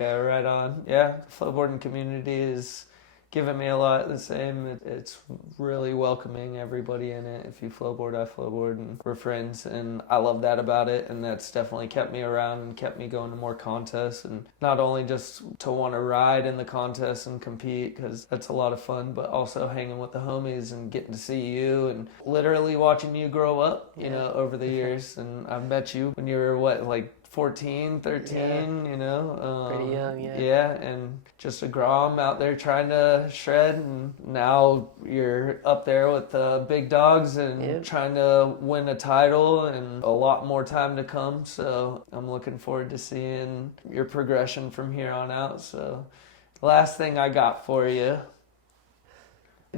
Yeah, right on. Yeah, the flowboarding community is giving me a lot the same. It's really welcoming everybody in it. If you flowboard, I flowboard, and we're friends, and I love that about it, and that's definitely kept me around and kept me going to more contests, and not only just to want to ride in the contests and compete, because that's a lot of fun, but also hanging with the homies and getting to see you and literally watching you grow up, over the years. And I've met you when you were, 14, 13, you know. Pretty young, yeah. Yeah, and just a Grom out there trying to shred, and now you're up there with the big dogs and trying to win a title, and a lot more time to come. So I'm looking forward to seeing your progression from here on out. So last thing I got for you.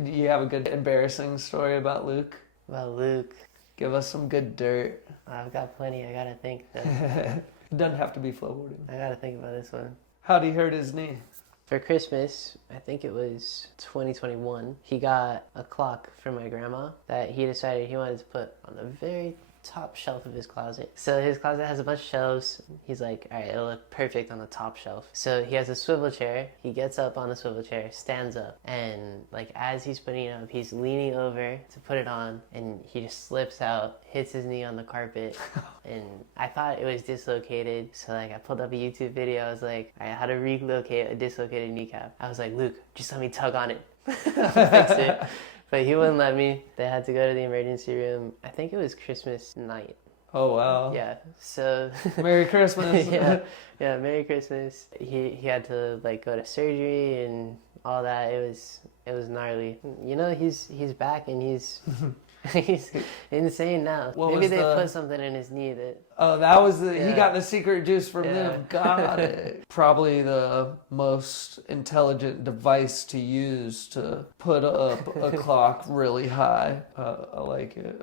Do you have a good embarrassing story about Luke? About Luke. Give us some good dirt. I've got plenty. I gotta think. It doesn't have to be flowboarding. I gotta think about this one. How'd he hurt his knee? For Christmas, I think it was 2021, he got a clock from my grandma that he decided he wanted to put on the very top shelf of his closet. So his closet has a bunch of shelves. He's like, all right, it'll look perfect on the top shelf. So he has a swivel chair. He gets up on the swivel chair, stands up, and like as he's putting it up, he's leaning over to put it on, and he just slips out, hits his knee on the carpet, and I thought it was dislocated. So like I pulled up a YouTube video. I was like, all right, how to relocate a dislocated kneecap. I was like, Luke, just let me tug on it. Fix it. But he wouldn't let me. They had to go to the emergency room. I think it was Christmas night. Oh, wow. Yeah, so... Merry Christmas. yeah, Merry Christmas. He had to, like, go to surgery and all that. It was gnarly. You know, he's back and he's insane now. Maybe they put something in his knee that... Oh, that was he got the secret juice from them. Got it. Probably the most intelligent device to use to put up a clock really high. I like it.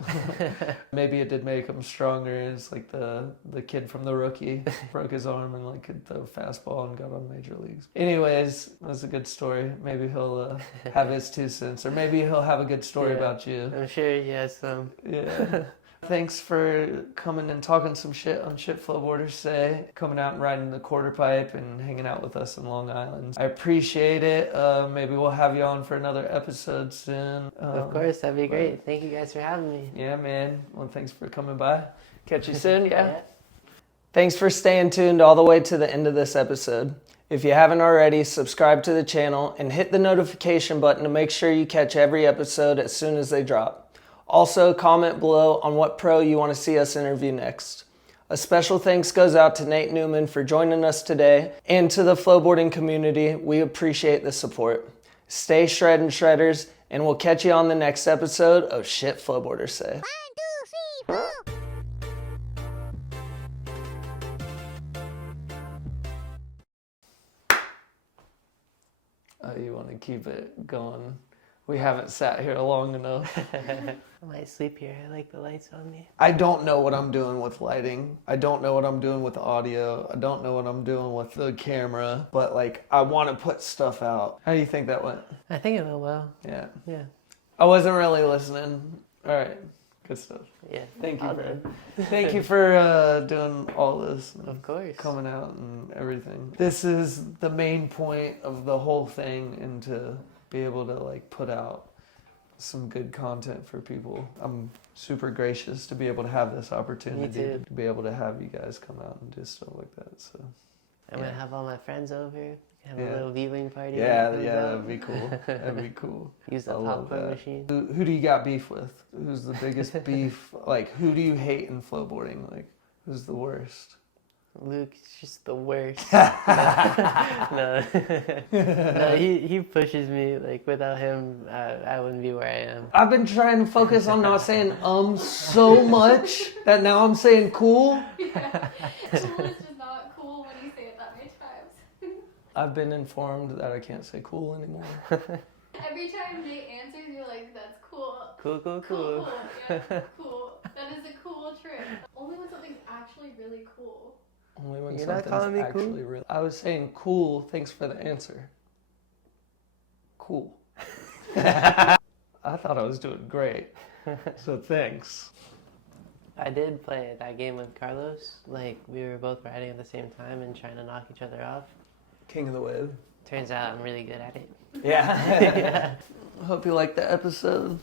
Maybe it did make him stronger. It's like the kid from The Rookie broke his arm and like hit the fastball and got on major leagues. Anyways, that's a good story. Maybe he'll have his 2 cents, or maybe he'll have a good story about you. I'm sure he has some. Yeah. Thanks for coming and talking some shit on Shit FlowBoarders today, coming out and riding the quarter pipe and hanging out with us in Long Island. I appreciate it. Maybe we'll have you on for another episode soon. Of course, that'd be great. Thank you guys for having me. Yeah, man. Well, thanks for coming by. Catch you soon, yeah? Yeah. Thanks for staying tuned all the way to the end of this episode. If you haven't already, subscribe to the channel and hit the notification button to make sure you catch every episode as soon as they drop. Also, comment below on what pro you want to see us interview next. A special thanks goes out to Nate Newman for joining us today, and to the flowboarding community. We appreciate the support. Stay shredding, shredders, and we'll catch you on the next episode of Shit FlowBoarders Say. 1, 2, 3, 4. You want to keep it going? We haven't sat here long enough. I might sleep here. I like the lights on me. I don't know what I'm doing with lighting. I don't know what I'm doing with audio. I don't know what I'm doing with the camera. But like, I want to put stuff out. How do you think that went? I think it went well. Yeah. Yeah. I wasn't really listening. All right. Good stuff. Yeah. Thank you, All bro. done. Thank you for doing all this. Of course. Coming out and everything. This is the main point of the whole thing, and to be able to like put out some good content for people. I'm super gracious to be able to have this opportunity. Me too. To be able to have you guys come out and do stuff like that. So I'm gonna have all my friends over. Have Yeah. a little viewing party. yeah, when it yeah, comes that'd out. be cool. That'd be cool. Use the I love popcorn that. machine. Who do you got beef with? Who's the biggest beef? Like, who do you hate in flowboarding? Like, who's the worst? Luke's just the worst. No, no, he pushes me. Like without him, I wouldn't be where I am. I've been trying to focus on not saying so much that now I'm saying cool. Yeah. Cool is just not cool when you say it that many times. I've been informed that I can't say cool anymore. Every time Nate answers, you're like, that's cool. Cool. Cool. Yeah, cool. That is a cool trick. Only when something's actually really cool. Only when You're not something's calling me cool? actually real. I was saying cool, thanks for the answer. Cool. I thought I was doing great. So thanks. I did play that game with Carlos. Like we were both riding at the same time and trying to knock each other off. King of the wave. Turns out I'm really good at it. Yeah. Yeah. Hope you liked the episode.